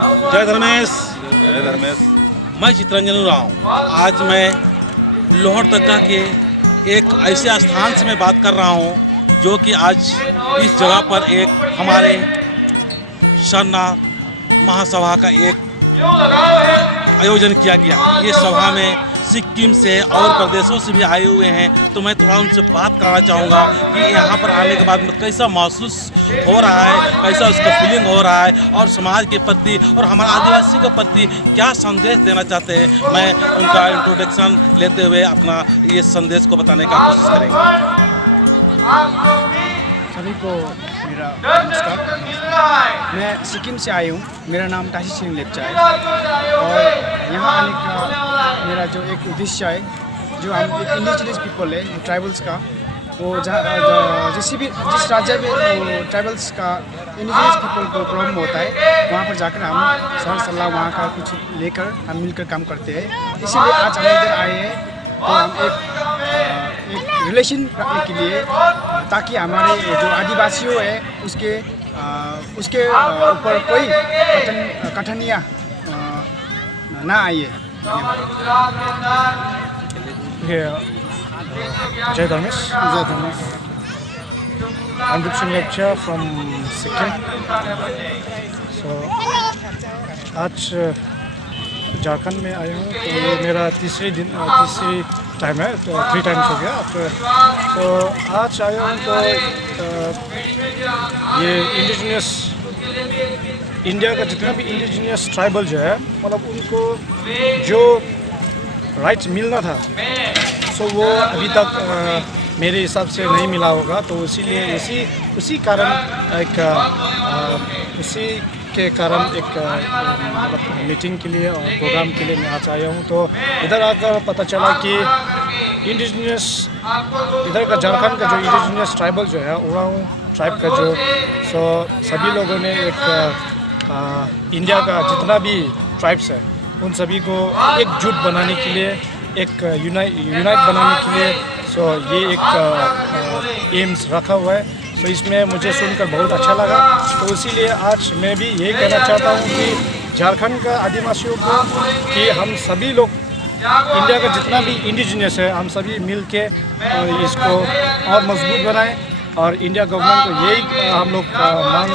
जय धर्मेश। जय धर्मेश। मैं चित्रंजन राव। आज मैं लोहरदगा के एक ऐसे स्थान से मैं बात कर रहा हूँ जो कि आज इस जगह पर एक हमारे सरनाथ महासभा का एक आयोजन किया गया। ये सभा में सिक्किम से और प्रदेशों से भी आए हुए हैं, तो मैं थोड़ा उनसे बात करना चाहूँगा कि यहाँ पर आने के बाद में कैसा महसूस हो रहा है, कैसा उसका फीलिंग हो रहा है और समाज के प्रति और हमारे आदिवासी के प्रति क्या संदेश देना चाहते हैं। मैं उनका इंट्रोडक्शन लेते हुए अपना ये संदेश को बताने का कोशिश करेंगे। सभी को मेरा नमस्कार। मैं सिक्किम से आई हूँ। मेरा नाम ताशी सिंह लेप्चा है और यहाँ आने का मेरा जो एक उद्देश्य है, जो हम एक इंडिजिनस पीपल है, ट्राइबल्स का, वो जहाँ जिस राज्य में ट्राइबल्स का इंडिजिनस पीपल को प्रॉब्लम होता है, वहाँ पर जाकर हम सर सलाह वहाँ का कुछ लेकर हम मिलकर काम करते हैं। इसीलिए आज हम इधर आए हैं, तो हम एक रिलेशन रखने के लिए, ताकि हमारे जो आदिवासियों है उसके ऊपर कोई कठिनाइयाँ ना आए। Jai Dharmesh. जय Dharmesh. I'm Rupshin Lepcha from Sikkim. So, आज झारखंड में आया हूँ, तो ये मेरा तीसरी टाइम है, तो 3 टाइम्स हो गया। तो आज आया हूँ तो ये इंडिजिनियस इंडिया का जितना भी इंडिजिनियस ट्राइबल जो है, मतलब उनको जो राइट्स मिलना था, सो वो अभी तक मेरे हिसाब से नहीं मिला होगा। तो इसीलिए उसी के कारण एक मतलब मीटिंग के लिए और प्रोग्राम के लिए मैं आज आया हूँ। तो इधर आकर पता चला कि इंडिजिनियस इधर का झारखंड का जो इंडिजिनियस ट्राइबल जो है, उरांव ट्राइब का जो, सभी लोगों ने एक इंडिया का जितना भी ट्राइब्स है उन सभी को एकजुट बनाने के लिए, एक यूनाइट बनाने के लिए, ये एक एम्स रखा हुआ है। इसमें मुझे सुनकर बहुत अच्छा लगा। तो इसीलिए आज मैं भी यही कहना चाहता हूँ कि झारखंड का आदिवासियों को, कि हम सभी लोग इंडिया का जितना भी इंडिजिनियस है, हम सभी मिल के इसको और मजबूत बनाएं। और इंडिया गवर्नमेंट को यही हम लोग मांग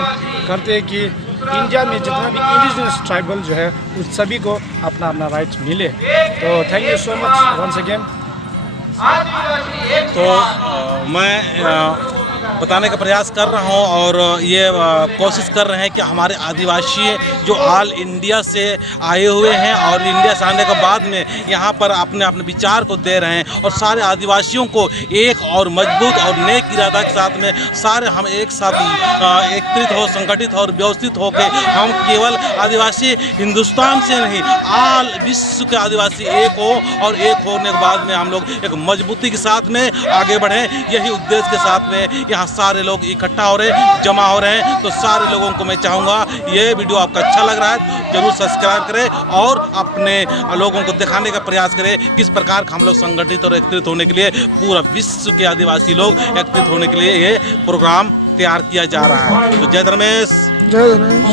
करते हैं कि इंडिया में जितना भी इंडिजिनियस ट्राइबल जो है, उस सभी को अपना अपना राइट्स मिले। तो thank you so much once again. तो मैं बताने का प्रयास कर रहा हूं और ये कोशिश कर रहे हैं कि हमारे आदिवासी जो ऑल इंडिया से आए हुए हैं और इंडिया से आने के बाद में यहाँ पर अपने अपने विचार को दे रहे हैं, और सारे आदिवासियों को एक और मजबूत और नेक इरादा के साथ में सारे हम एक साथ एकत्रित हो, संगठित हो और व्यवस्थित हो के हम केवल आदिवासी हिंदुस्तान से नहीं, ऑल विश्व के आदिवासी एक हो, और एक होने के बाद में हम लोग एक मजबूती के साथ में आगे बढ़ें। यही उद्देश्य के साथ में यहाँ सारे लोग इकट्ठा हो रहे हैं, जमा हो रहे हैं। तो सारे लोगों को मैं चाहूँगा, ये वीडियो आपका अच्छा लग रहा है तो जरूर सब्सक्राइब करें और अपने लोगों को दिखाने का प्रयास करें किस प्रकार हम लोग संगठित और एकत्रित होने के लिए, पूरा विश्व के आदिवासी लोग एकत्रित होने के लिए ये प्रोग्राम तैयार किया जा रहा है। तो जय धर्मेश। जय धर्मेश।